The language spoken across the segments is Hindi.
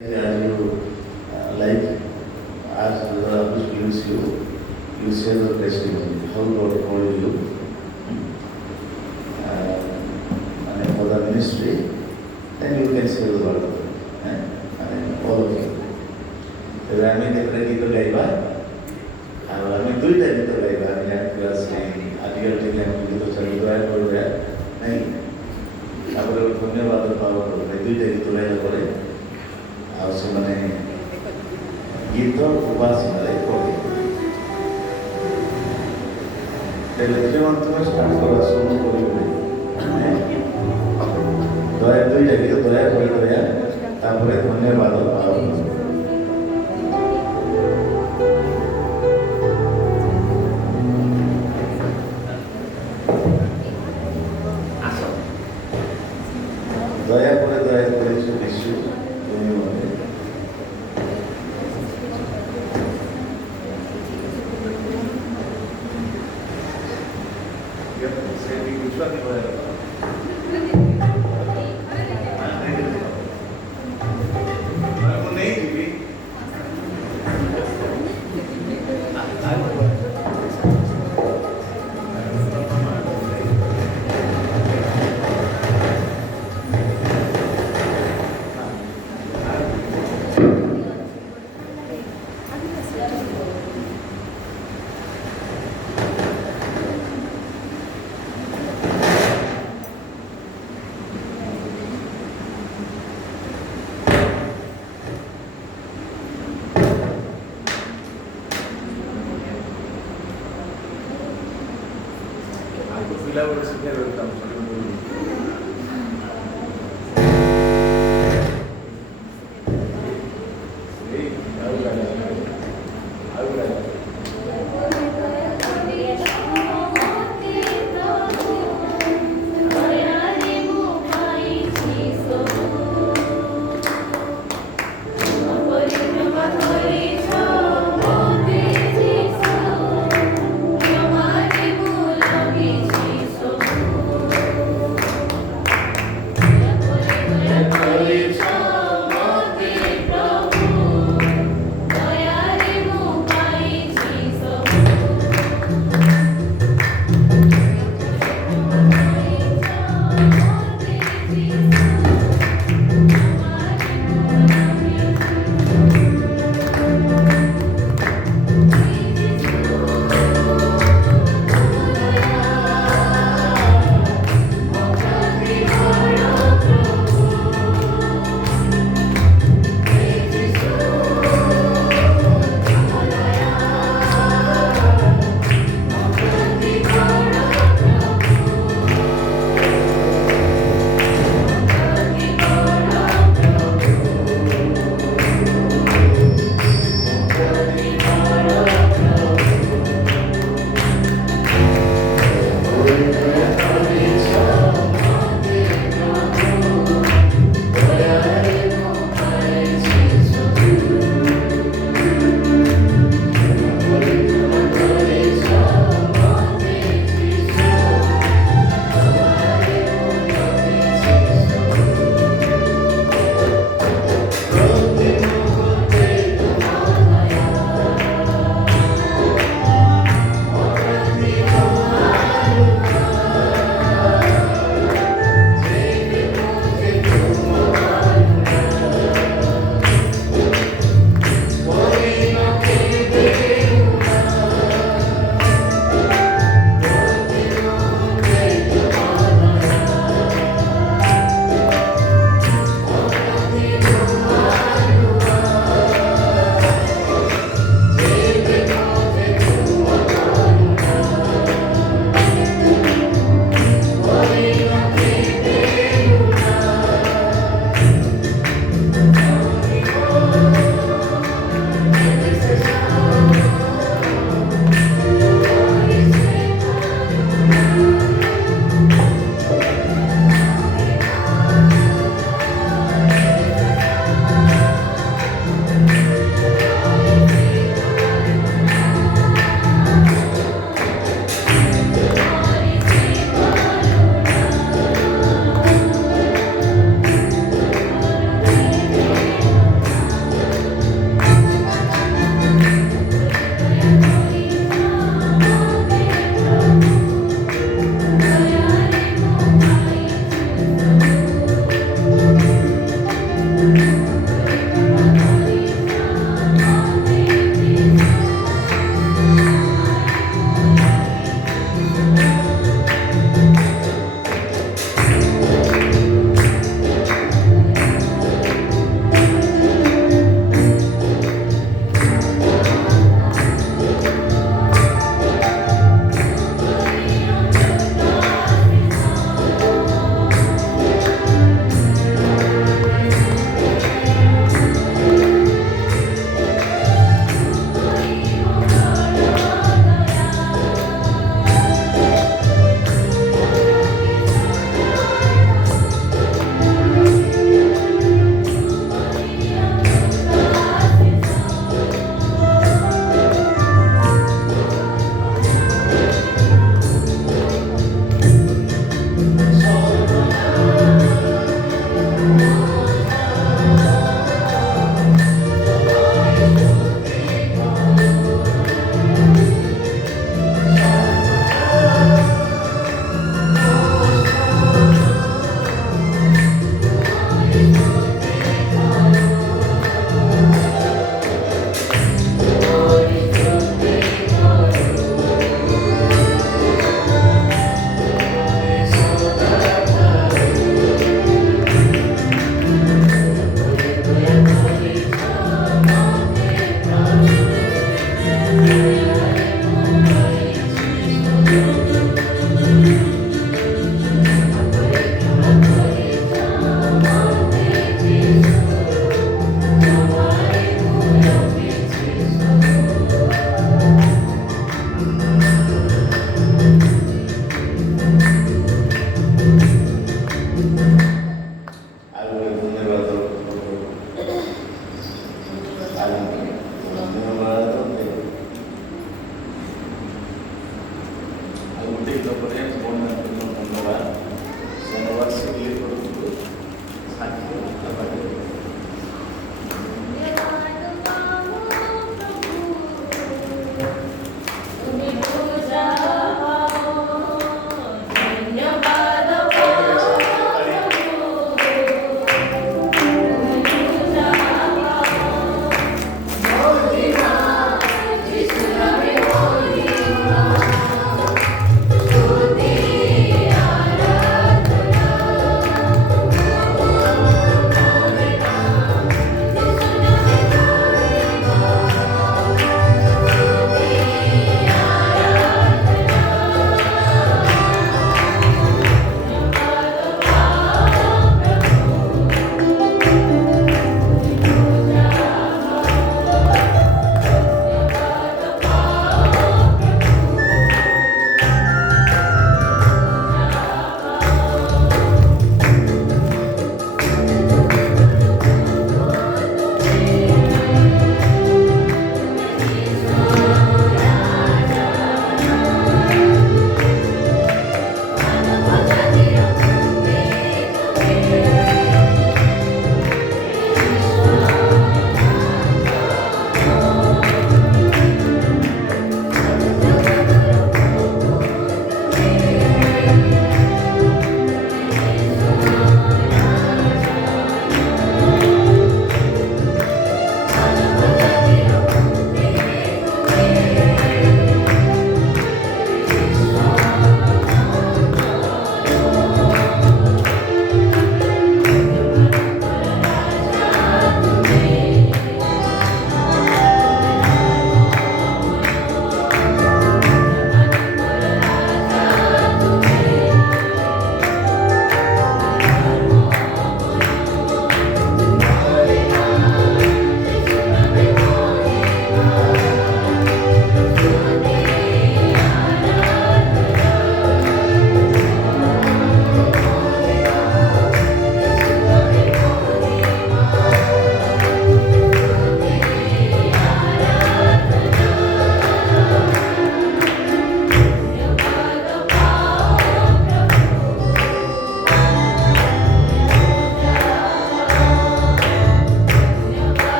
And you like as the Lord gives you, you share the testimony, how God called you, and for the ministry, then you can share the word of God. And all of you. So আমি দেখলে গীত গাইবা আর আমি দুইটা গীত গাইবা আমি একটু আসলে আজকাল থেকে আমি গীত চালু দয়া করবে নাই তারপরে ধন্যবাদ পাওয়া করবে দুইটা গীত গাইলে পরে ଆଉ ସେମାନେ ଗୀତ ଉପାସନାରେ ପଢ଼େ ତେବେ ତୁମେ ଷ୍ଟାର୍ଟ କର ଶୁଣ କରିବେ ଦୟା ଦୁଇଟା ଗୀତ ଦୟା କରି ଦୟା ତାପରେ ଧନ୍ୟବାଦ ପାଅ দয়া করে যিশু তুমি বলে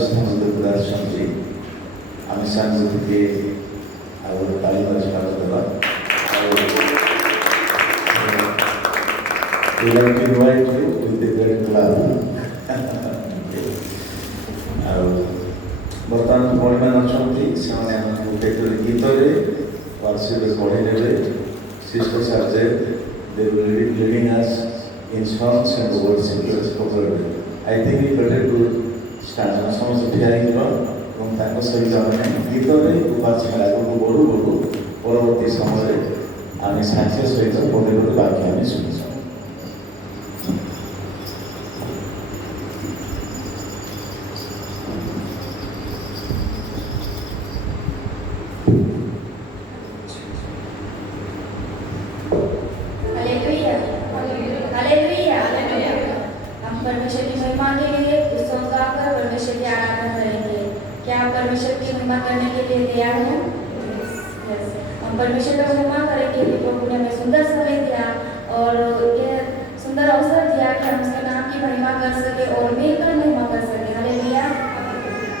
राजस्थान प्रधानमंत्री अमित शाह के ताली देवा we like to invite you with the great club. ବର୍ତ୍ତମାନ ଭଉଣୀମାନେ ଅଛନ୍ତି ସେମାନେ ଆମକୁ କେତୋଟି ଗୀତରେ ପାର୍ଶ୍ୱରେ ପଢ଼ି ନେବେ sister subject they will be leading us in songs and worship properly. I think we better to start ସମସ୍ତେ ଠିଆ ହେଇଯିବା ଏବଂ ତାଙ୍କ ସହିତ ଆମେ ଗୀତରେ ଉପାସନା ଆଗକୁ ବଢ଼ୁ ବଢ଼ୁ ପରବର୍ତ୍ତୀ ସମୟରେ ଆମେ ସାକ୍ଷ୍ୟ ସହିତ ଗୋଟେ ଗୋଟେ ବାକ୍ୟ ଆମେ ଶୁଣିଛୁ। परमेश्वर की महिमा के लिए पुस्तक गाकर परमेश्वर की आराधना करेंगे। क्या आप परमेश्वर की महिमा करने के लिए तैयार हो? हम परमेश्वर का महिमा करेंगे। प्रभु ने हमें सुंदर समय दिया और ये सुंदर अवसर दिया कि हम उसके नाम की महिमा कर सके और मिलकर महिमा कर सके। हालेलुया।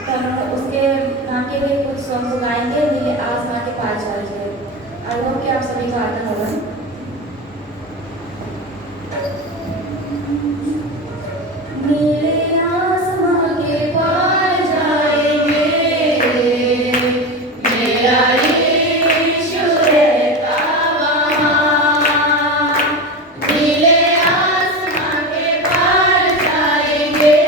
तो हम उसके नाम के लिए कुछ सॉन्ग गाएंगे। नीले आसमां के पार चल के आई होप कि आप सभी को आता होगा। नीले आसमां के पार जाएंगे, मेरा यीशु रहता वहाँ। नीले आसमां के पार जाएंगे,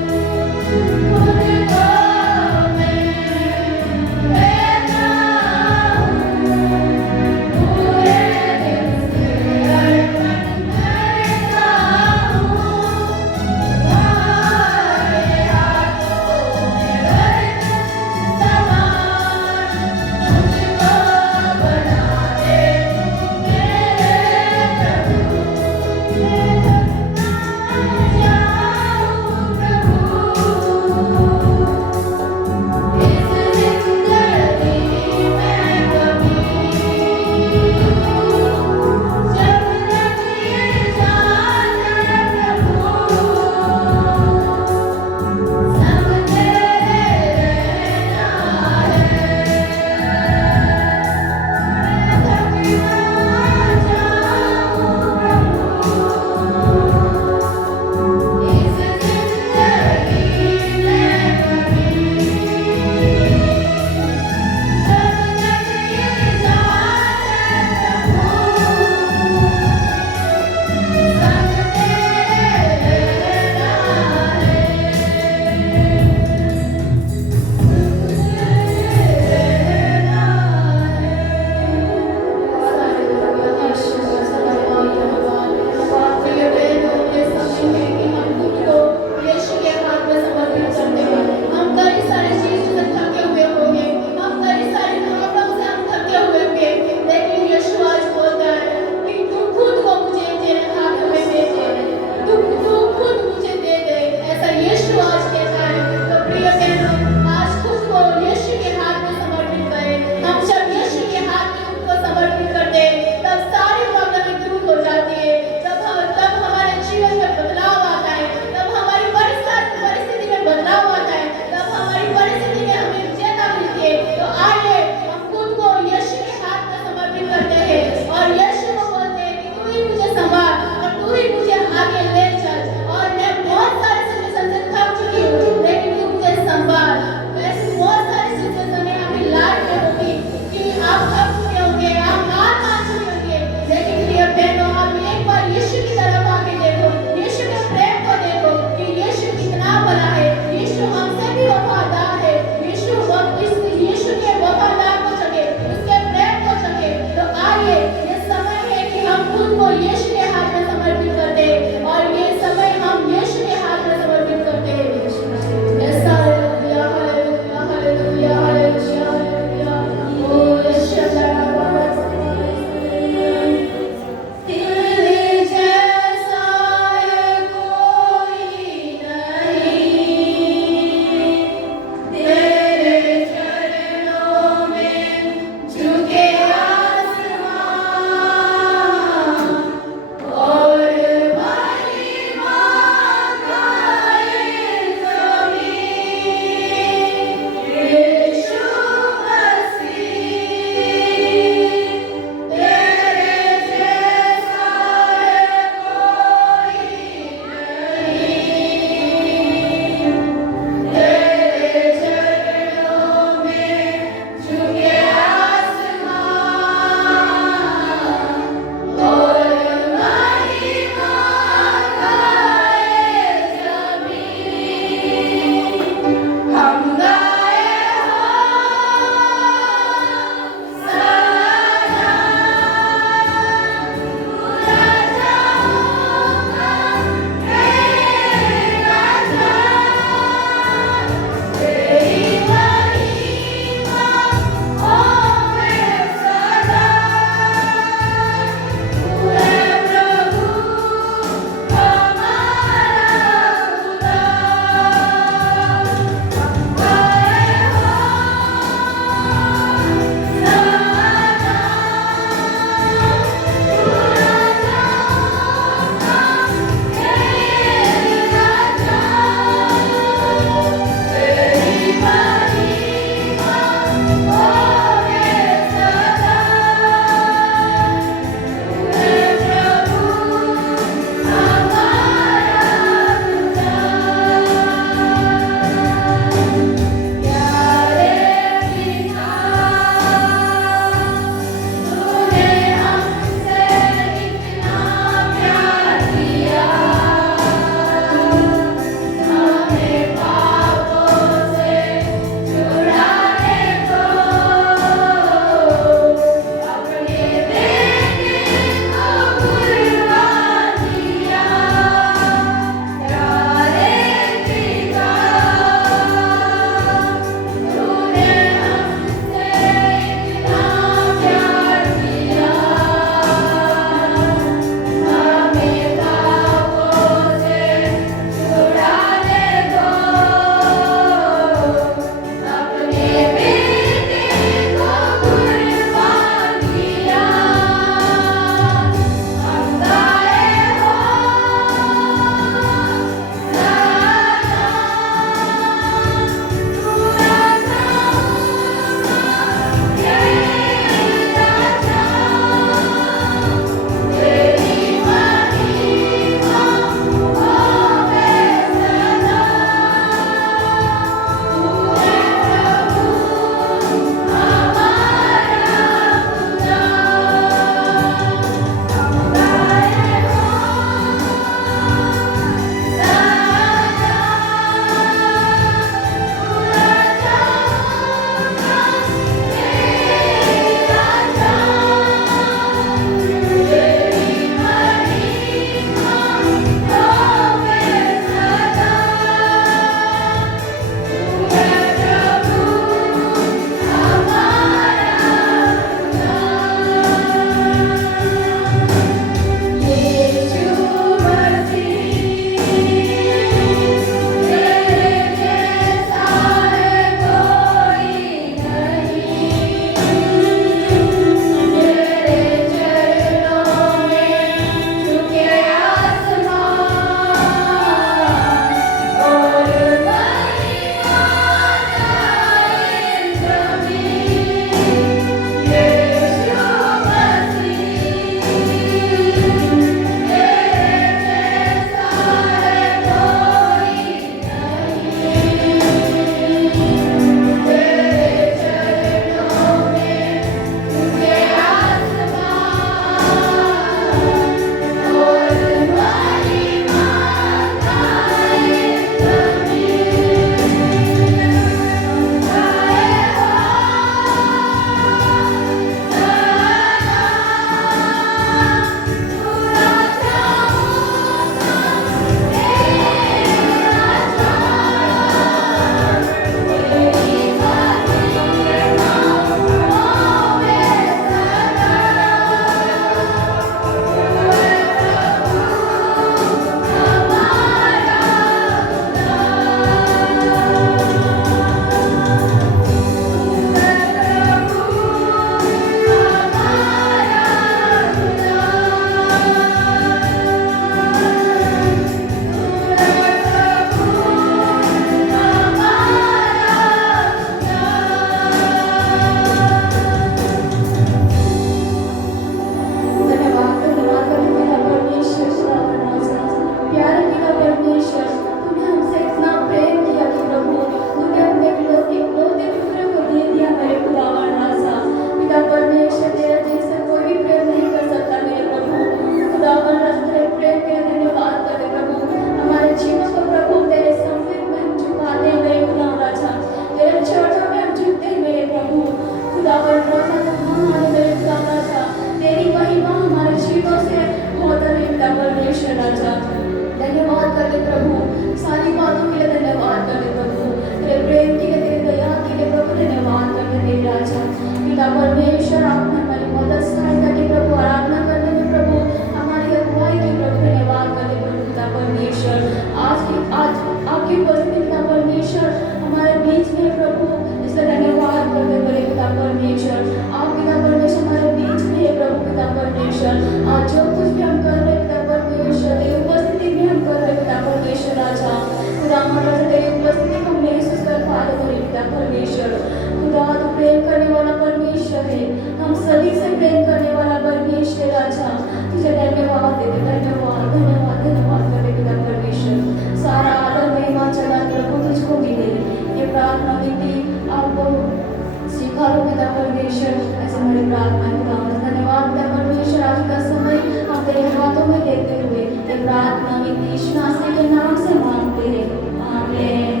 देते हुए ये प्रार्थना यीशु मसीह के नाम से मांगते हैं, आमीन।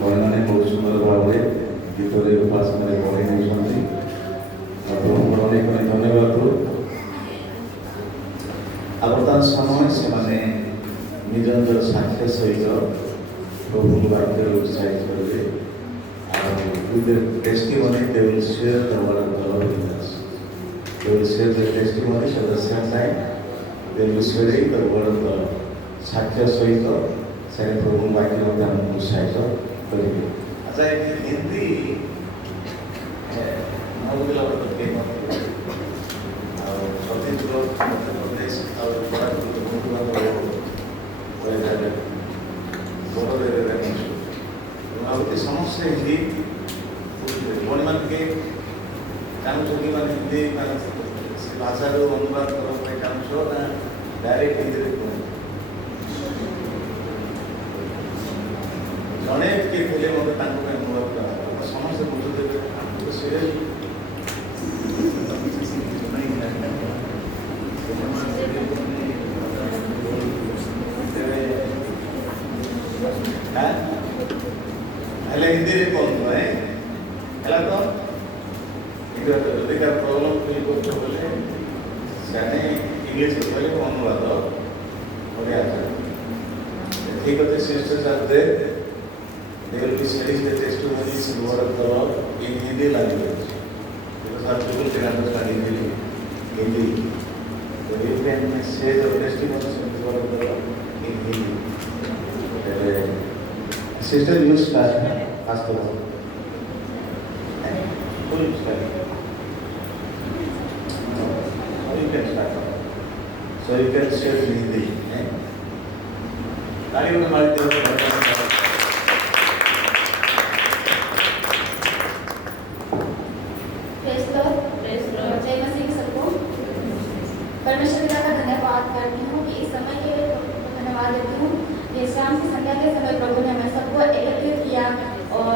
वर्णने बहुत सुंदर भाव में गीतों के पास मेरे बड़े नहीं सुनती और अनेक अनेक धन्यवाद हो। अब समय से निज निजर साक्ष्य सहित प्रभु वाक्य उत्साहित करेंगे और with their testimony they will share the word of the Lord with us. They will share their testimonies at the same time they will share the word of the Lord. साक्ष्य सहित से प्रभु वाक्य में उत्साहित करेंगे। अच्छा एक हिंदी नवला के और छत्तीसगढ़ मध्य प्रदेश और समस्त हिंदी मान के हिंदी भाषा को अनुवाद करना डायरेक्ट हिंदी जड़े किए थे मतलब अनुवाद कर समस्त बुझे सीरियल हेले हिंदी रे कौन है हेला तो इधर तो देखा प्रॉब्लम फील करते बोले जाने इंग्लिश को बोले को अनुवाद हो गया ठीक है sisters are there they will be sharing the testimonies in word of the Lord in Hindi language because our people can understand Hindi so you can share the testimonies in the word of the Lord in Hindi sister use ask the Lord who use no you can start so you can share in Hindi ताली उन्हें मारते हो परमेश्वर पिता का धन्यवाद करती हूँ कि इस समय के लिए धन्यवाद देती हूँ कि शाम की संध्या के समय प्रभु ने हमें सबको एकत्रित किया और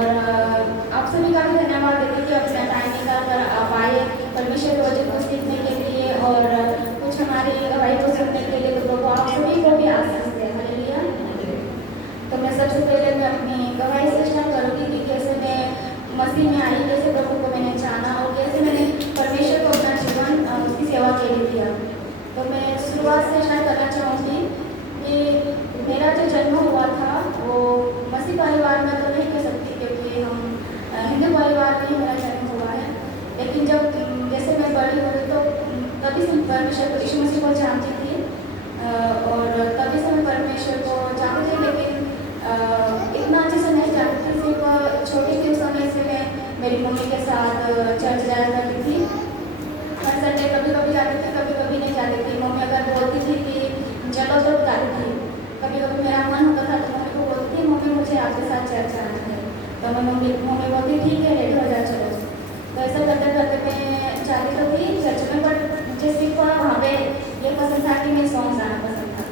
आप सभी का भी धन्यवाद देती हूँ कि अपना टाइम निकाल कर आप आए परमेश्वर के वचन को सीखने के लिए और कुछ हमारी गवाही को सुनने के लिए। तो प्रभु आप सभी को भी आशीष दे, हालेलुया। तो मैं सबसे पहले मैं अपनी गवाही से स्टार्ट करूँगी कि कैसे मैं मसीह में आई, कैसे प्रभु को मैंने जाना और कैसे मैंने परमेश्वर को अपना जीवन उसकी सेवा के लिए दिया। तो मैं शुरुआत से स्टार्ट करना चाहूँगी कि मेरा जो जन्म हुआ था वो मसीह परिवार में तो नहीं कह सकती क्योंकि हम हिंदू परिवार में ही मेरा जन्म हुआ है, लेकिन जब जैसे मैं बड़ी हुई तो तभी से परमेश्वर को यीशु मसीह को जानती थी और तभी से मैं परमेश्वर को जानती थी, लेकिन इतना अच्छे से नहीं जानती थी। सिर्फ छोटी थी उस समय से मैं मेरी मम्मी के साथ चर्च जाया करती थी, हर संडे कभी कभी जाती थी कभी कभी नहीं जाती थी। मम्मी अगर बोलती थी कि चलो तो जाती थी, कभी कभी मेरा मन होता था तो मम्मी को बोलती थी मम्मी मुझे आपके साथ चर्च जाना है, तो मैं मम्मी बोलती ठीक है रेडी हो जा चलो। तो ऐसा करते करते मैं जाती तो थी चर्च में, बट मुझे सिर्फ वहाँ पे ये पसंद था कि मैं सॉन्ग गाना पसंद था,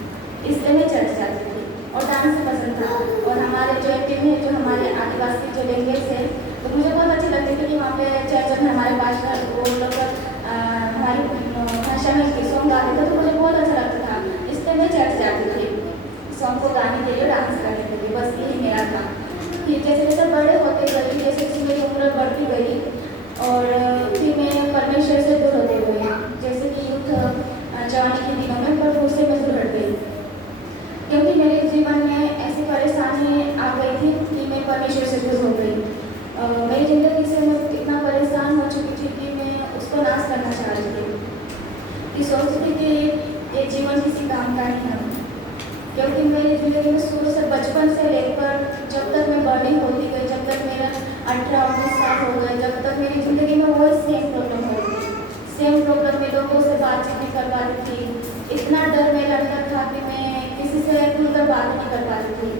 इसलिए मैं चर्च जाती थी और डांस पसंद था। और हमारे जो एक्टिव है जो हमारे आदिवासी जो लैंग्वेज है तो मुझे बहुत अच्छी लगती थी कि वहाँ पे चर्च में हमारे भाषा वो लोग हमारी भाषा में सॉन्ग गाते थे, तो मुझे बहुत अच्छा लगता था, इसलिए मैं चर्च जाती थी सॉन्ग को गाने के लिए, डांस करने के लिए, बस यही मेरा था। फिर जैसे जैसे बड़े होते गई, जैसे जैसे मेरी उम्र बढ़ती गई और फिर मैं परमेश्वर से दूर होते गई, जैसे कि यूथ जवानी के दिनों में पर उससे मैं दूर हट गई क्योंकि मेरे जीवन में ऐसी परेशानी आ गई थी कि मैं परमेश्वर से दूर हो गई। मेरी ज़िंदगी से मैं इतना परेशान हो चुकी थी कि मैं उसको नाश करना चाह रही थी, कि सोचती थी कि ये जीवन किसी काम का नहीं है, क्योंकि मेरी ज़िंदगी में शुरू से बचपन से लेकर जब तक मैं बड़ी होती गई, जब तक मेरा 18-19 साल हो गए, जब तक मेरी ज़िंदगी में वही सेम प्रॉब्लम हो गई, सेम प्रॉब्लम में लोगों से बातचीत नहीं कर पाती थी, इतना डर मेरे अंदर था कि मैं किसी से खुलकर बात नहीं कर पाती थी।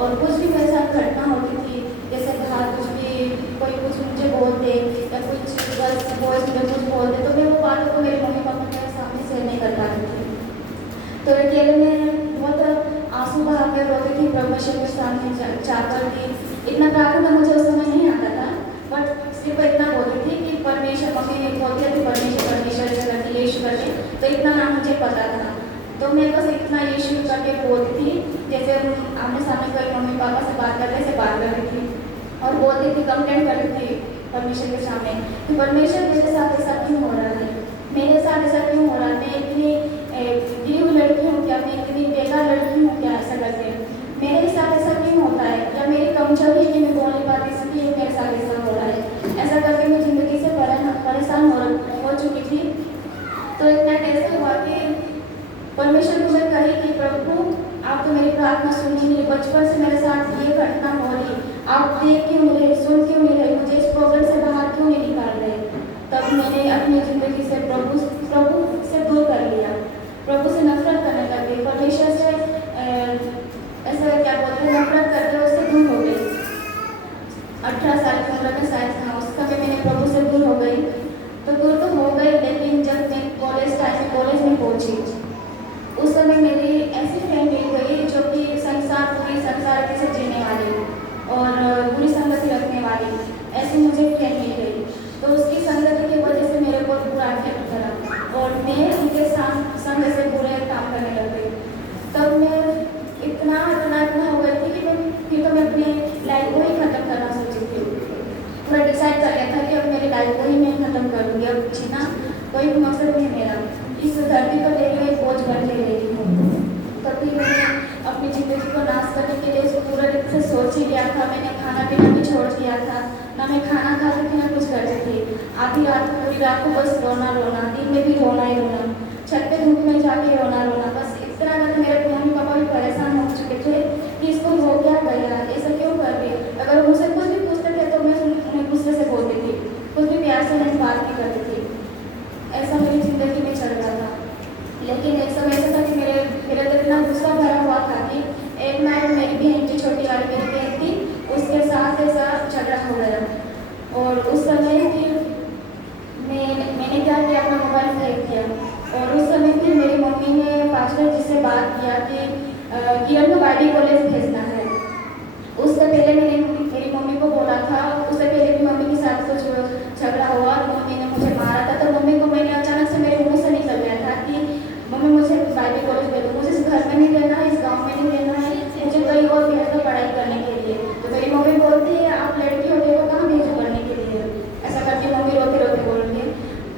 और कुछ भी मेरे साथ घटना होती थी, जैसे बाहर कुछ भी कोई कुछ मुझे बोलते या कुछ गर्ल्स बॉयज़ मुझे कुछ बोलते तो मैं वो बातों को मेरे मम्मी पापा के सामने शेयर नहीं कर पाती थी। तो अकेले में बहुत जाकर थी। इतना प्रार्थना मुझे उस समय नहीं आता था, बट सिर्फ इतना बोलती थी कि परमेश्वर, मम्मी बोलती थी परमेश्वर परमेश्वर ऐसा करके यीशु करके, तो इतना नाम मुझे पता था। तो मैं बस इतना यीशु करके बोलती थी, जैसे आमने सामने कोई मम्मी पापा से बात करते ऐसे बात करती थी और बोलती थी, कंप्लेंट करती थी परमेश्वर के सामने कि परमेश्वर मेरे साथ ऐसा क्यों हो रहा है, मेरे साथ ऐसा क्यों हो रहा है, मैं इतनी दी हुई लड़की हूँ क्या, मैं इतनी बेकार लड़की हूँ क्या, ऐसा करके मेरे साथ ऐसा क्यों होता है, या मेरी कमजोरी कि मैं बोल नहीं पाती, इसलिए मेरे साथ ऐसा हो रहा है। ऐसा करके मैं ज़िंदगी से परेशान हो चुकी थी। तो इतना कैसे हुआ कि परमेश्वर मुझे कहे कि प्रभु आप तो मेरी प्रार्थना सुनी नहीं, बचपन से मेरे साथ ये घटना हो रही, आप देख क्यों नहीं रहे, सुन क्यों नहीं रहे, मुझे इस प्रॉब्लम से बाहर क्यों नहीं निकाल रहे। तब मैंने अपनी ज़िंदगी से प्रभु से दूर कर लिया, प्रभु से नफरत करने लगी, परमेश्वर से ऐसा क्या बोलते हैं, नफरत करके उससे दूर हो गई। 18 साल की उम्र में शायद था, उस समय मैंने प्रभु से दूर हो गई। तो दूर तो हो गई, लेकिन जब मैं कॉलेज में पहुंची, उस समय मेरी ऐसी फ्रेंड मिल गई जो कि पूरी संसार से जीने वाली और बुरी संगति रखने वाली, ऐसी मुझे फ्रेंड मिल गई। तो उसकी संगति की वजह से मेरे बहुत बुरा इफेक्ट पड़ा और मैं उनके संग से बुरे काम करने लग गई। तब मैं इतना हो गई थी कि फिर तो मैं अपनी लाइफ को ही ख़त्म करना सोची थी। पूरा डिसाइड कर लिया था कि अब मेरी लाइफ को ही मैं ख़त्म कर दूँगी, अब जीना कोई भी मकसद नहीं मेरा, इस धरती पर मेरी मैं बोझ बन के रही हूँ। तब भी मैंने अपनी ज़िंदगी को नाश करने के लिए उसको पूरा दिन से सोच ही लिया था। मैंने खाना पीना भी छोड़ दिया था, ना मैं खाना खाती थी ना कुछ करती थी। आधी रात को, पूरी रात को बस रोना, दिन में भी रोना ही रोना, छत पे धूप में जाके रोना, बस इस तरह करके मेरे मम्मी पापा भी परेशान हो चुके थे कि इसको हो क्या गया, ऐसा क्यों कर रही है। अगर मुझसे कुछ भी पूछते थे तो मैं उन्हें गुस्से से बोलती थी, कुछ भी प्यार से नहीं बात नहीं करती थी। ऐसा मेरी ज़िंदगी में चल रहा था। लेकिन एक समय ऐसा था कि मेरे तो इतना गुस्सा भरा हुआ था कि एक नाइट मेरी बहन की छोटी वाली मेरी बहन थी, उसके साथ ऐसा झगड़ा हो गया। और उस समय फिर मैंने क्या किया, अपना मोबाइल फेंक दिया। और उस समय फिर मेरी मम्मी ने पास्टर जी से बात किया कि किरण को बाइबल कॉलेज भेजना है। उससे पहले मैंने मेरी मम्मी को बोला था, उससे पहले भी मम्मी के साथ कुछ झगड़ा हुआ और मम्मी ने मुझे मारा था। तो मम्मी को मैंने अचानक से मेरे मुँह से निकल गया था कि मम्मी मुझे बाइबल कॉलेज भेजो, मुझे इस घर में नहीं रहना है, इस गांव में नहीं रहना है, मुझे कहीं और भेज दो पढ़ाई करने के लिए। तो मेरी मम्मी बोलती है आप लड़की हो गई हो, कहाँ भेजो पढ़ने के लिए, ऐसा करती मम्मी रोते रोते बोलती है।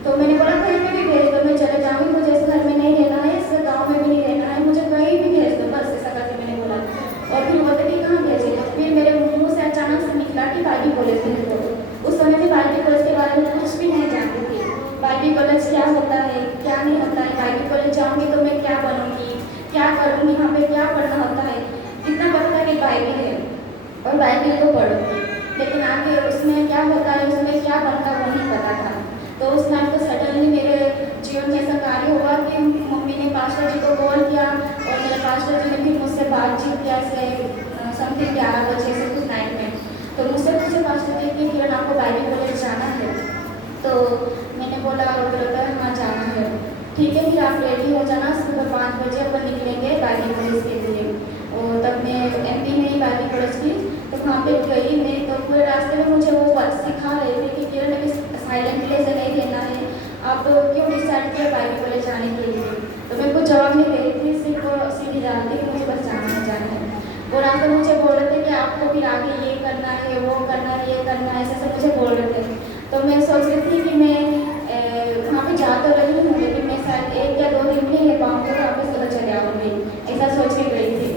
तो मैंने बोला कहीं पे भी भेज दो, मैं चले जाऊँगी, मुझे इस घर में नहीं रहना है, इस गाँव में भी नहीं रहना है, मुझे कहीं भी भेज दो, बस ऐसा करके मैंने बोला। और फिर बोलते कि कहाँ भेजे, तो फिर मेरे मुँह से अचानक से निकला कि बाइबल कॉलेज भेज दो। उस समय भी बाइबल कॉलेज के बारे में कुछ भी नहीं जानती थी, बाइबल कॉलेज क्या होता है क्या नहीं होता है, बाइबल कॉलेज जाऊँगी तो मैं क्या बनूँगी, क्या करूँगी, वहाँ पे क्या पढ़ना होता है, इतना पता है कि बाइबल है और बाइबल को पढ़ूँगी, लेकिन आगे उसमें क्या होता है, उसमें क्या बनता है वो नहीं पता था। तो उस टाइम तो सडनली मेरे जीवन में ऐसा कार्य हुआ कि मम्मी ने पास्टर जी को कॉल किया और मेरे पास्टर जी ने फिर मुझसे बातचीत किया ऐसे समथिंग 11 बजे से कुछ नाइट में। तो मुझसे पूछे पास्टर जी कि किरण आपको बाइबल कॉलेज जाना है। तो मैंने बोला हाँ जाना है, ठीक है फिर आप रेडी हो जाना, सुबह 5 बजे अपन निकलेंगे बाइबल कॉलेज के लिए। और तब मैं MP में ही बाइबल कॉलेज की, तो वहाँ पे गई मैं। तो पूरे रास्ते में मुझे वो बात सिखा रहे थे कि किरण अभी साइलेंट प्लेस से नहीं रहना है, आप क्यों डिसाइड किया बाइबल कॉलेज जाने के लिए। तो मैं कुछ जवाब नहीं दे रही थी, सिर्फ सीधी जा रही थी कि मुझे बस जाना है। और आप तो मुझे बोल रहे थे कि आपको फिर आगे ये करना है, वो करना है, ये करना है, ऐसे मुझे बोल रहे थे। तो मैं सोच रही थी कि मैं वहाँ पे जा तो रही हूँ, लेकिन मैं शायद 1 या 2 दिन में नहीं रह पाऊँगी, तो वापस घर चले आऊँगी, ऐसा सोच के गई थी।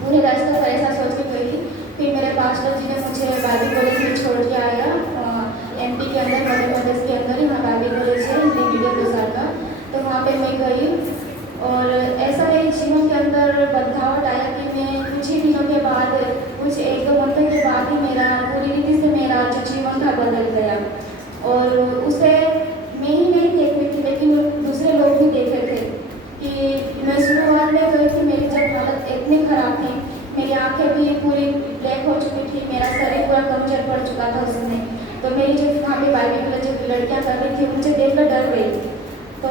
पूरे रास्ते पर ऐसा सोच के गई। फिर मेरे पास्टर जी ने मुझे बाइबल कॉलेज में छोड़ के आया, MP के अंदर, मध्य प्रदेश के अंदर ही वहाँ बाइबल कॉलेज है, हिंदी मीडियम 2 साल का। तो वहाँ पर मैं गई और ऐसा मेरे जीवन के अंदर बदलाव आया कि मैं कुछ ही दिनों के बाद, कुछ 1-2 घंटे के बाद ही मेरा पूरी रीति से मेरा जो जीवन था बदल गया। और उसे मैं ही नहीं देख रही थी, लेकिन दूसरे लोग भी देख रहे थे कि मैं शुरुआत में गई थी, मेरी जब हालत इतनी ख़राब थी, मेरी आंखें भी पूरी ब्लैक हो चुकी थी, मेरा शरीर पूरा कमजोर पड़ चुका था उस समय। तो मेरी जो वहाँ पे बाइबल कॉलेज जो लड़कियाँ कर रही थी मुझे देख कर डर गई। तो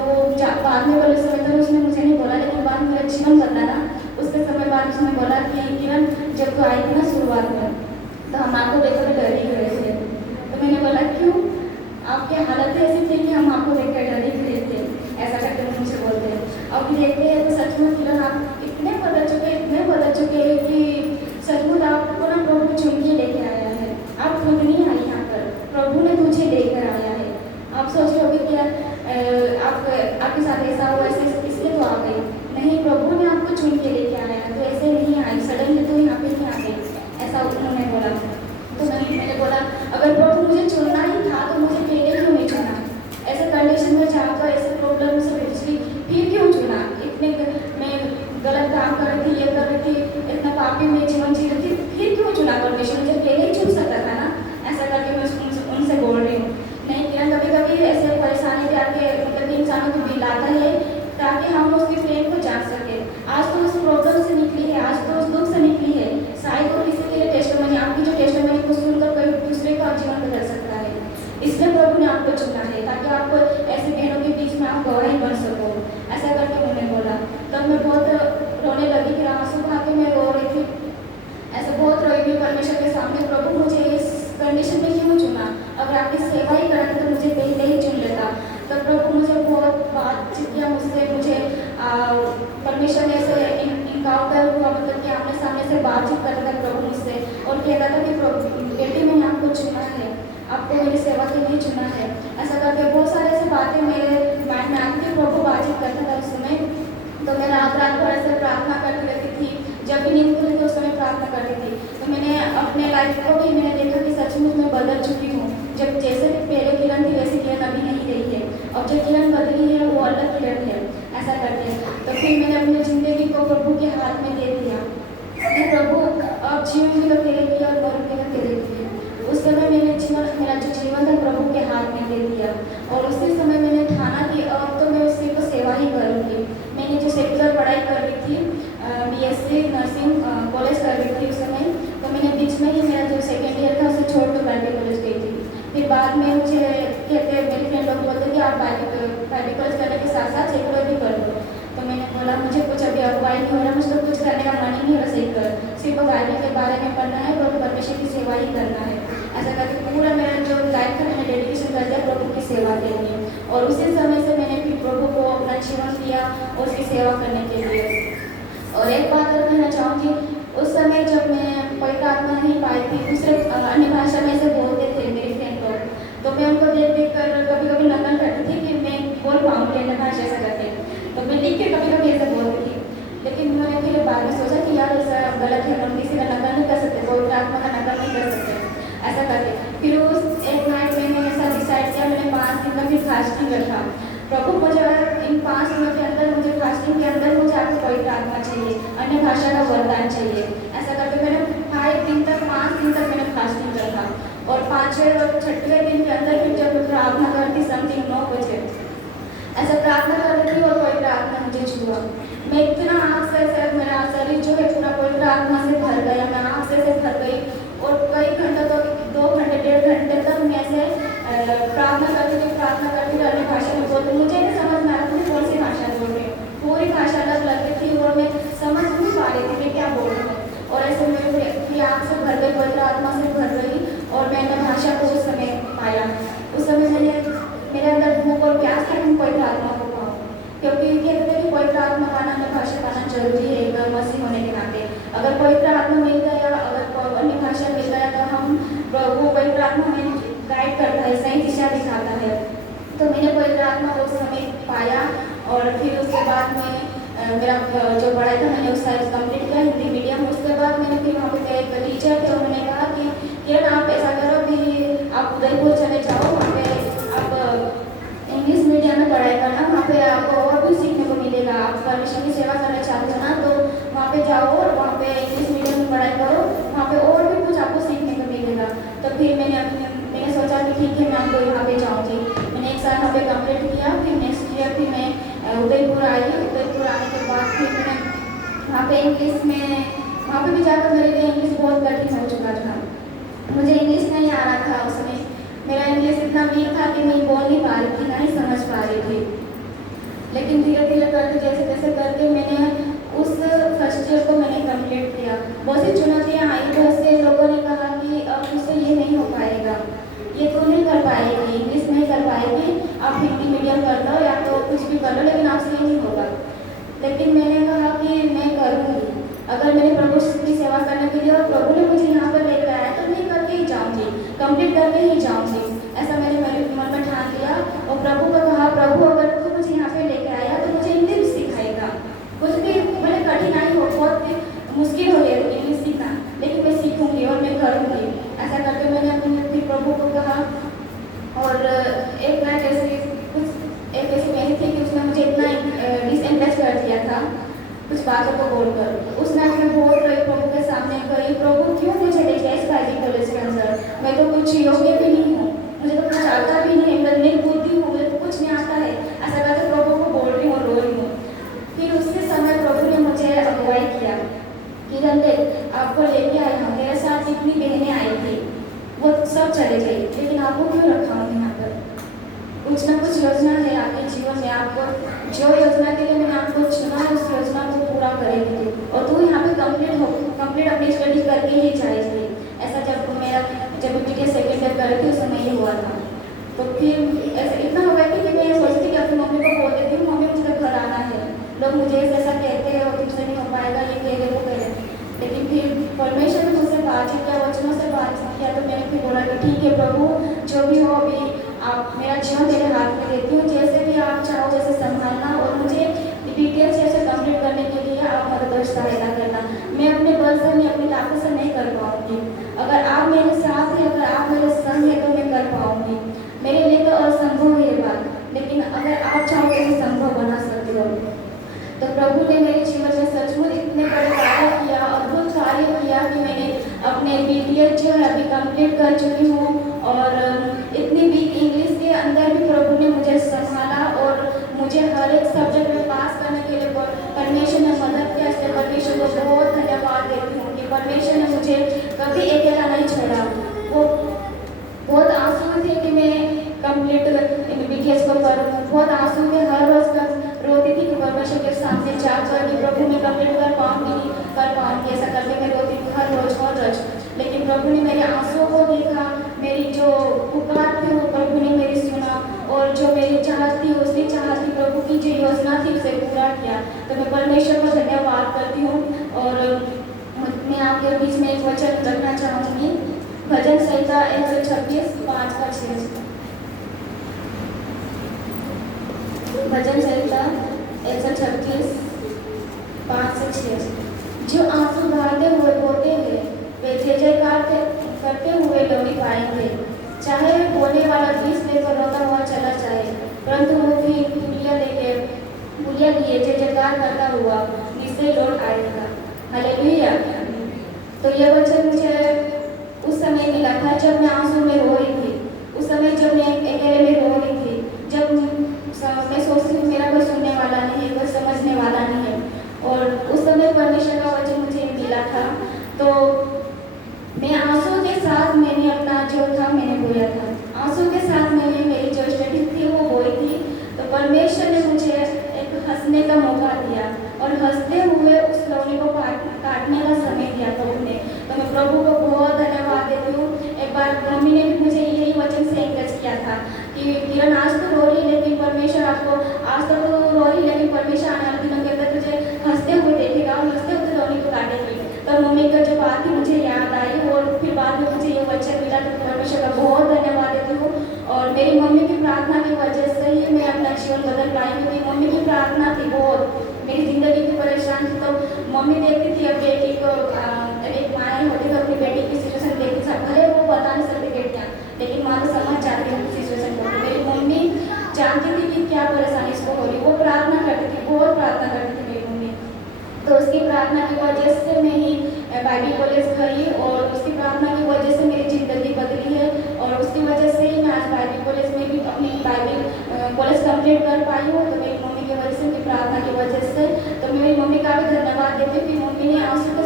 बाद में बोले समय तो उसने मुझे नहीं बोला, लेकिन बाद में मेरा जीवन बदला ना, उसके समय बाद उसने बोला कि किरण जब वो आई थी ना शुरुआत में, तो हम आपको देखकर डर ही गए थे। तो मैंने बोला क्यों, आपकी हालत ऐसी थी कि हम आपको देखकर डर ही गए थे, ऐसा करके वो मुझसे बोलते हैं। और फिर देखते हैं तो सच में किरण आप इतने बदल चुके हैं कि सचमुच आपको ना प्रभु चुन के लेके आया है। आप खुद नहीं आई यहाँ पर, प्रभु ने तुझे लेकर आया है। आप सोच रहे होगे कि आपके साथ ऐसा हुआ, ऐसे इसलिए तो आ गई। नहीं, प्रभु ने आपको चुन के लेके आया है, तो ऐसे नहीं आई सडनली तो यहाँ पे नहीं आ गई, ऐसा उन्होंने बोला। तो मैंने बोला अगर प्रभु मुझे चुनना ही था तो मुझे पहले क्यों नहीं चुना, ऐसे कंडीशन में जाकर ऐसे प्रॉब्लम से पिछली फिर क्यों चुना। इतने मैं गलत काम कर रही थी, ये कर रही थी, इतना पापी में जीवन जी रही थी, फिर क्यों चुना परमेश्वर, मुझे पहले ही चुन सकता था ना। ऐसा करके मैं उनसे बोल रही हूँ। नहीं किरण, कभी कभी ऐसे परेशानी के आके मतलब इंसानों को दिल आता है ताकि हम उसके प्रेम को जान सके। आज तो उस प्रॉब्लम से निकली है, आज तो उस दुख से निकली है, शायद वो किसी के लिए टेस्टमनी, आपकी जो टेस्टमनी को सुनकर कोई दूसरे का जीवन बदल सकता है। इसलिए प्रभु ने आपको चुना है ताकि आप ऐसी बहनों के बीच में आप गवाही बन सको, ऐसा करके उन्होंने बोला। तब मैं बहुत रोने लगी, फिर आंसू बहा के मैं रो रही थी, ऐसे बहुत रोई थी परमेश्वर के सामने, प्रभु मुझे इस कंडीशन में क्यों चुना, अगर आपकी सेवा ही करते तो मुझे पहले ही चुन लेता। तो प्रभु मुझे बहुत बातचीत किया मुझसे, मुझे परमेश्वर ने ऐसे इनकाउंटर हुआ, मतलब कि आमने सामने से बातचीत करता था प्रभु मुझसे और कहता था कि बेटी मैंने आपको चुना है, आपको मेरी सेवा के लिए चुना है। ऐसा करके बहुत सारे ऐसे बातें मेरे माइंड में आती थी, प्रभु बातचीत करता था उस समय। तो मैं रात भर ऐसे प्रार्थना करती रहती थी, जब भी नींद खुली तो उस समय प्रार्थना करती थी। तो मैंने अपने लाइफ को भी मैंने देखा कि सचमुच मैं बदल चुकी हूँ। जब जैसे पहले किरण थी वैसी किरण अभी नहीं रही है, और जो किरण बदली है वो अलग किरण है, ऐसा करके। तो फिर मैंने अपनी ज़िंदगी को प्रभु के हाथ में दे दिया कि प्रभु अब जीवन तो तेरे लिए और मरूंगी तो तेरे लिए। उस समय मेरा जो जीवन था प्रभु के हाथ में दे दिया, और उसी समय मैंने ठाना कि अब तो मैं उसी को सेवा ही करूँगी। मैंने जो सेकुलर पढ़ाई कर रही थी, BSc नर्सिंग कॉलेज कर रही थी उस समय, तो मैंने बीच में ही मेरा जो सेकेंड ईयर था उसे छोड़ कर बाइबल कॉलेज गई थी। फिर बाद में मुझे कहते मेरे फ्रेंड लोग बोलते कि आप बाइबल कॉलेज करने के साथ साथ सेकुलर भी कर लो। तो मैंने बोला मुझे कुछ अभी अगुवाई नहीं हो रहा, मुझे कुछ करने का मन ही नहीं हो रहा, सही कर, सिर्फ बाइबल के बारे में पढ़ना है, प्रभु परमेश्वर की सेवा ही करना है। ऐसा करके पूरा मेरा जो लाइफ था मैंने डेडिकेशन कर दिया प्रभु की सेवा के लिए, और उसी समय से मैंने फिर प्रभु को अपना जीवन दिया उसकी सेवा करने के लिए। और एक बात और कहना चाहूँगी, उस समय जब मैं पवित्र आत्मा नहीं पाई थी, दूसरे अन्य भाषा में से बोलते थे मेरे फ्रेंड लोग, तो मैं उनको देख कर कभी कभी नकल करती थी कि मैं बोल पाऊँगी अन्य भाषा ऐसा करके, तो मैं लिख के कभी कभी ऐसे बोलती थी। लेकिन मैंने फिर बाद में सोचा कि यार ऐसा गलत है, हम किसी का नकल नहीं कर सकते, पवित्र आत्मा का नकल नहीं कर सकते, ऐसा करके। फिर उस एक नाइट में मैंने ऐसा डिसाइड किया, मैंने 5 दिन का फिर फास्टिंग रखा। प्रभु मुझे इन 5 दिनों के अंदर, मुझे फास्टिंग के अंदर मुझे आपको पवित्र आत्मा चाहिए, अन्य भाषा का वरदान चाहिए, ऐसा करके मैंने 5 दिन तक मैंने फास्टिंग रखा। और 5वें और 6वें दिन के अंदर फिर जब प्रार्थना करती समथिंग 9 बजे ऐसा प्रार्थना कर रही थी और पवित्र आत्मा मुझे छुआ। मैं इतना आँख से मेरा शरीर जो है पूरा पवित्र आत्मा से भर गया, मैं आँख से भर गई, और कई घंटों तक 2 घंटे 1.5 घंटे तक मैं ऐसे प्रार्थना करती थी अन्य भाषा में बोलती, मुझे नहीं समझ में आ रहा था कौन सी भाषा बोल रही हूँ, पूरी भाषा अलग लग रही थी और मैं समझ नहीं पा रही थी मैं क्या बोल रही हूँ। और ऐसे मेरी आँख से भर गई, पवित्र आत्मा से भर गई, और मैंने भाषा को उस समय पाया। उस समय मेरे अंदर भूख और प्यास था कि पवित्र आत्मा को पाऊँ, क्योंकि कहते हैं कि पवित्र आत्मा पाना, अन्य भाषा पाना जरूरी है एक मसीह होने के नाते। अगर पवित्र आत्मा मिल गया, अगर अन्य भाषा मिल गया, तो हम वो पवित्र आत्मा हमें गाइड करता है, सही दिशा दिखाता है। तो मैंने पवित्र आत्मा को उस समय पाया, और फिर उसके बाद में मेरा जो पढ़ाई था मैंने उस साइड कंप्लीट किया, हिंदी मीडियम। उसके बाद मैंने फिर वहाँ पे एक टीचर थे, उन्होंने कहा कि किरण आप ऐसा करो कि आप उदयपुर चले जाओ, वहाँ पे आप इंग्लिश मीडियम में पढ़ाई करना, वहाँ पे आपको और भी सीखने को मिलेगा। आप परमेश्वर की सेवा करना चाहते हो ना, तो वहाँ पे जाओ और वहाँ पे इंग्लिश मीडियम में पढ़ाई करो, वहाँ पे और भी कुछ आपको सीखने को मिलेगा। तो फिर मैंने सोचा कि ठीक है मैं आपको यहाँ पे जाऊँगी। मैंने 1 साल वहाँ पे कम्प्लीट किया, फिर नेक्स्ट ईयर फिर मैं उदयपुर आई। उदयपुर आने के बाद फिर मैंने वहाँ पे इंग्लिश में, वहाँ पे भी जाकर मेरे लिए इंग्लिश बहुत कठिन हो चुका था, मुझे इंग्लिश नहीं आ रहा था। उस समय मेरा इंग्लिश इतना वीक था कि मैं बोल नहीं पा रही थी, ना ही समझ पा रही थी। लेकिन धीरे धीरे करके जैसे तैसे करके मैंने उस फर्स्ट ईयर को मैंने कंप्लीट किया। बहुत सी चुनौतियाँ आई, बहुत से लोगों ने कहा कि अब मुझसे ये नहीं हो पाएगा, ये तो नहीं कर पाएगी, इंग्लिश नहीं कर पाएगी, आप हिंदी मीडियम कर लो या तो कुछ भी कर लो, लेकिन आपसे ये नहीं होगा। लेकिन मैंने कहा कि मैं करूँगी, अगर मैंने प्रभु की सेवा करने के लिए और प्रभु ने मुझे यहाँ पर लेकर आया तो मैं करके ही जाऊँगी, कंप्लीट करके ही जाऊँगी। ऐसा मैंने मेरे मन में ठान लिया और प्रभु को कहा, प्रभु अगर तू मुझे यहाँ पे लेकर आया तो मुझे इंग्लिश सिखाएगा, कुछ भी भले कठिनाई हो, बहुत मुश्किल हो ये इंग्लिश सीखना, लेकिन मैं सीखूंगी और मैं करूँगी। ऐसा करके मैंने अपने प्रभु को कहा। और एक नाइट ऐसी मेरी थी कि उसने मुझे इतना डिसएंगेज कर दिया था कुछ बातों को बोलकर। उस नाइट में बहुत रही प्रभु के सामने कही, प्रभु क्यों मुझे ले गया इस बाइबिल कॉलेज के अंदर, मैं तो कुछ योग्य भी नहीं हूँ, मुझे तो कुछ आता भी नहीं, मैं निर्बुद्धि हूँ, मुझे तो कुछ नहीं आता है। ऐसा करके प्रभु को बोल रही हूँ, रो रही हूँ। फिर उसी समय प्रभु ने मुझे अगुवाई किया कि देख आपको लेके आया हूँ, मेरे साथ जितनी बहनें आई थी वो सब चले गई, लेकिन आपको क्यों रखा हूँ यहाँ पर, कुछ ना कुछ योजना है आपके जीवन में, आपको जो योजना के लिए मैंने आपको चुना है उस योजना को पूरा करेगी और तू यहाँ पे कंप्लीट अपनी स्टडी करके ही जाएगी। ऐसा जब BTS सेकेंड ईयर कर रही थी उस समय ही हुआ था। तो फिर ऐसा इतना हुआ कि मैं सोचती कि अपनी मम्मी को बोल देती हूँ, मम्मी मुझे घर आना है, लोग मुझे ऐसा कहते हैं और तुमसे नहीं हो पाएगा, ये कह रहे वो कह रहे। लेकिन फिर परमेश्वर ने मुझसे बातचीत किया, वचनों से बातचीत किया, तो मैंने फिर बोला कि ठीक है प्रभु, जो भी हो अभी आप मेरा जीवन मेरे हाथ में देती हूँ, जैसे भी आप चाहो वैसे संभालना और मुझे BTS जैसे कंप्लीट करने के लिए आप मदद और सहायता करना। मैं अपने बल से मैं अपनी ताकत से नहीं कर पाऊँगी, अगर आप मेरे साथ हैं, अगर आप मेरे संग हैं तो मैं कर पाऊँगी। मेरे लिए तो असंभव है ये बात, लेकिन अगर आप चाहो तो इसे संभव बना सकते हो। तो प्रभु ने मेरे जीवन में सचमुच इतने बड़े कार्य किया, अद्भुत कार्य किया कि मैंने अपने BTS जो है अभी कंप्लीट कर चुकी हूँ और इतनी वीक इंग्लिश के अंदर भी प्रभु ने मुझे संभाला और मुझे हर एक सब्जेक्ट में पास करने के लिए परमेश्वर ने मदद किया। इसलिए परमेश्वर को बहुत धन्यवाद देती हूँ कि परमेश्वर ने मुझे कभी अकेला नहीं छोड़ा। वो बहुत आंसू थे कि मैं कंप्लीट BTS को करूँ, बहुत आंसू थे, हर रोज का रोती थी कि परमेश्वर के सामने जाकर कि प्रभु मैं कंप्लीट कर पाऊँगी नहीं कर पाऊँगी, ऐसा करके मैं रोती थी हर रोज। लेकिन प्रभु ने मेरे आंसुओं को देखा, मेरी जो पुकार थी वो प्रभु ने मेरी सुना और जो मेरी चाहत थी उसकी चाहत थी प्रभु की जो योजना थी उसे पूरा किया। तो मैं परमेश्वर को धन्यवाद करती हूँ। और मैं आपके बीच में एक वचन रखना चाहूँगी, भजन संहिता 126:5-6। भजन संहिता 126:5-6। जो आंसू बहाते हुए बोते हैं वे जय जयकार करते हुए लौटी पाएंगे, चाहे बोने वाला बीस लेकर रोता हुआ चला जाए, परंतु वो भी पुलिया लिए जय जयकार करता हुआ निश्चय लौट आएगा। हालेलुया। तो यह वचन मुझे उस समय मिला था जब मैं आंसू में रो रही थी, उस समय जब मैं अकेले में रो रही थी, जब मैं सोचती हूँ मेरा कोई सुनने वाला नहीं है, कोई समझने वाला नहीं है, और उस समय परमेश्वर का वचन मुझे मिला था। तो मैं आंसू के साथ मैंने अपना जो था मैंने बोया था, आंसू के साथ मैंने मेरी जो स्टडी थी वो बोई थी। तो परमेश्वर ने मुझे एक हंसने का मौका दिया और हंसते हुए उस लोनी को काटने का समय दिया प्रभु ने। तो मैं प्रभु को बहुत धन्यवाद देती हूँ। एक बार मम्मी ने मुझे यही वचन से एंकरेज किया था कि किरण आज तो रो रही लेकिन परमेश्वर आपको आज तो रो रही लेकिन परमेश्वर आने वाले दिनों के अंदर तुझे हंसते हुए देखेगा और हंसते हुए लोनी को काटेगी। तो मम्मी का जो बात थी मुझे याद आई और फिर बाद में मुझे ये वचन मिला। तो परमेश्वर का बहुत धन्यवाद देती हूँ। और मेरी मम्मी की प्रार्थना की वजह से ही मैं अपना जीवन बदल पाई, क्योंकि मम्मी की प्रार्थना थी बहुत, मेरी जिंदगी की परेशान थी। तो मम्मी देखती थी अब बेटी को, एक माँ होती तो अपनी बेटी की सिचुएशन देखती थी, भले वो बता नहीं सकती बेटियाँ, लेकिन माँ तो समझ जाती है सिचुएशन को। मेरी मम्मी जानती थी कि क्या परेशानी इसको हो रही, वो प्रार्थना करती थी, बहुत प्रार्थना करती थी मेरी मम्मी। तो उसकी प्रार्थना की वजह से मैं ही बाइबिल कॉलेज गई और उसकी प्रार्थना की वजह से मेरी ज़िंदगी बदली है और उसकी वजह से ही मैं आज बाइबिल कॉलेज में भी अपनी बाइबिल कॉलेज कंप्लीट कर पाई हूँ। तो मेरी मम्मी की वजह से, उनकी प्रार्थना की वजह से। तो मेरी मम्मी का भी धन्यवाद देती हूँ कि मम्मी ने आंसू के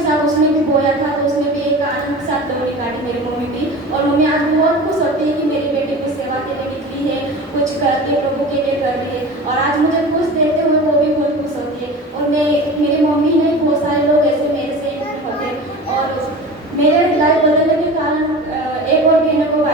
साथ उसने भी बोया था, तो उसने भी एक आनंद के साथ दौड़ी काटी मेरी मम्मी भी। और मम्मी आज बहुत खुश होती है कि मेरी बेटी को सेवा के लिए निकली है, कुछ करके प्रभु के लिए कर रही है, और आज मुझे खुश देखते हुए वो भी बहुत खुश होती है। और मेरी मम्मी ने बहुत सारे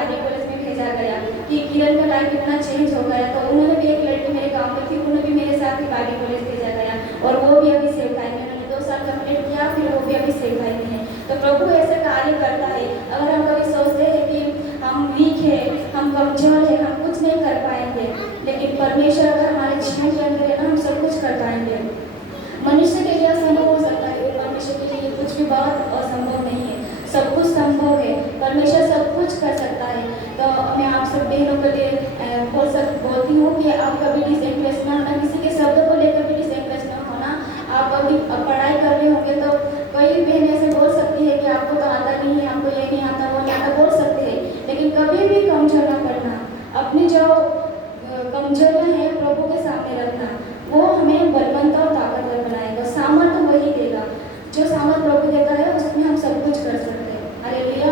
बाइबल कॉलेज में भेजा गया कि किरण का लाइफ इतना चेंज हो गया, तो उन्होंने भी, एक लड़की मेरे गांव में थी, उन्हें भी मेरे साथ ही बाइबल कॉलेज भेजा गया और वो भी अभी सेवकाई में, उन्होंने 2 साल कंप्लीट किया, फिर वो भी अभी सेवकाई में है। तो प्रभु ऐसे कार्य करता है। अगर हम कभी सोचते हैं कि हम वीक है, हम कमजोर है, हम कुछ नहीं कर पाएंगे, लेकिन परमेश्वर अगर हमारे जीवन के अंदर है ना, हम सब कुछ कर पाएंगे। मनुष्य के लिए असंभव हो सकता है, परमेश्वर के लिए कुछ भी बात असंभव नहीं है, सब कुछ संभव है, परमेश्वर सब कुछ कर सकता है। तो मैं आप सब बहनों के लिए बोलती हूँ कि आप कभी डिसइंटरेस्ट ना होना, किसी के शब्द को लेकर भी डिसइंटरेस्ट ना होना। आप अभी पढ़ाई कर रहे होंगे तो कई बहन ऐसे बोल सकती है कि आपको तो आता नहीं है, हमको ये नहीं आता, वो नहीं आता, बोल सकते हैं, लेकिन कभी भी कमजोर ना पड़ना। अपनी जो कमजोरियाँ हैं प्रभु के सामने रखना, वो हमें बलवंत और ताकतवर बनाएगा। सामर्थ्य वही देगा, जो सामर्थ्य प्रभु देता है उसमें हम सब कुछ कर सकते हैं। हालेलुया।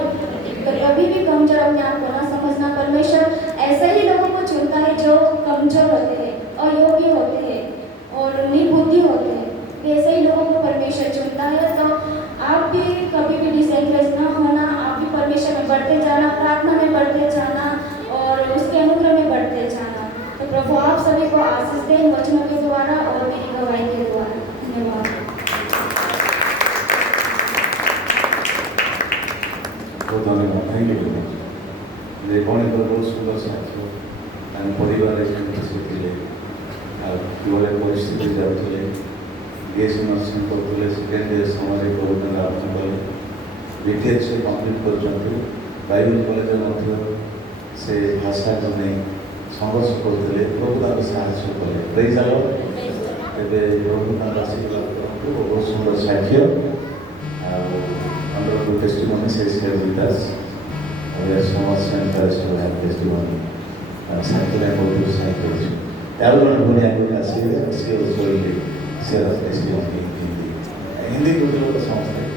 तो कभी भी कमजोर अपने आप को ना समझना। परमेश्वर ऐसे ही लोगों को चुनता है जो कमजोर होते हैं, अयोग्य होते हैं और निर्बुद्धि होते हैं, ऐसे ही लोगों को परमेश्वर चुनता है। तो आप भी कभी भी डिसइंटरेस्ट ना होना, आप भी परमेश्वर में बढ़ते जाना, प्रार्थना में बढ़ते जाना और उसके अनुग्रह में बढ़ते जाना। तो प्रभु आप सभी को आशीष दे वचनों के द्वारा और मेरी गवाही के द्वारा। धन्यवाद। बहुत धन्यवाद, थैंक यू वेरी मच। कौन एक बहुत सुंदर साथी परिवार थे किभଳି परिस्थिति जाते बीएससी नर्सिंग करते सेकेंड इयर समय कोरोना आरंभ कले बीटेक से कम्प्लीट कर बाइबल कॉलेज से भाषा को नहीं संघर्ष करते प्रभु साहय कले प्रेज द लॉर्ड। एवं प्रभु आशीर्वाद करते बहुत सुंदर साक्ष्य wonderful testimony says here with us. We are so much encouraged to have testimony. Cycle and go to cycle. Everyone who has been a skills will share a testimony in Hindi. Hindi कुछ लोग समझते हैं।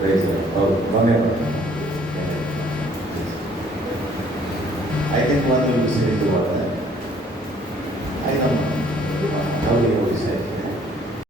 Praise the Lord. और धन्यवाद। I think one will be saying the word.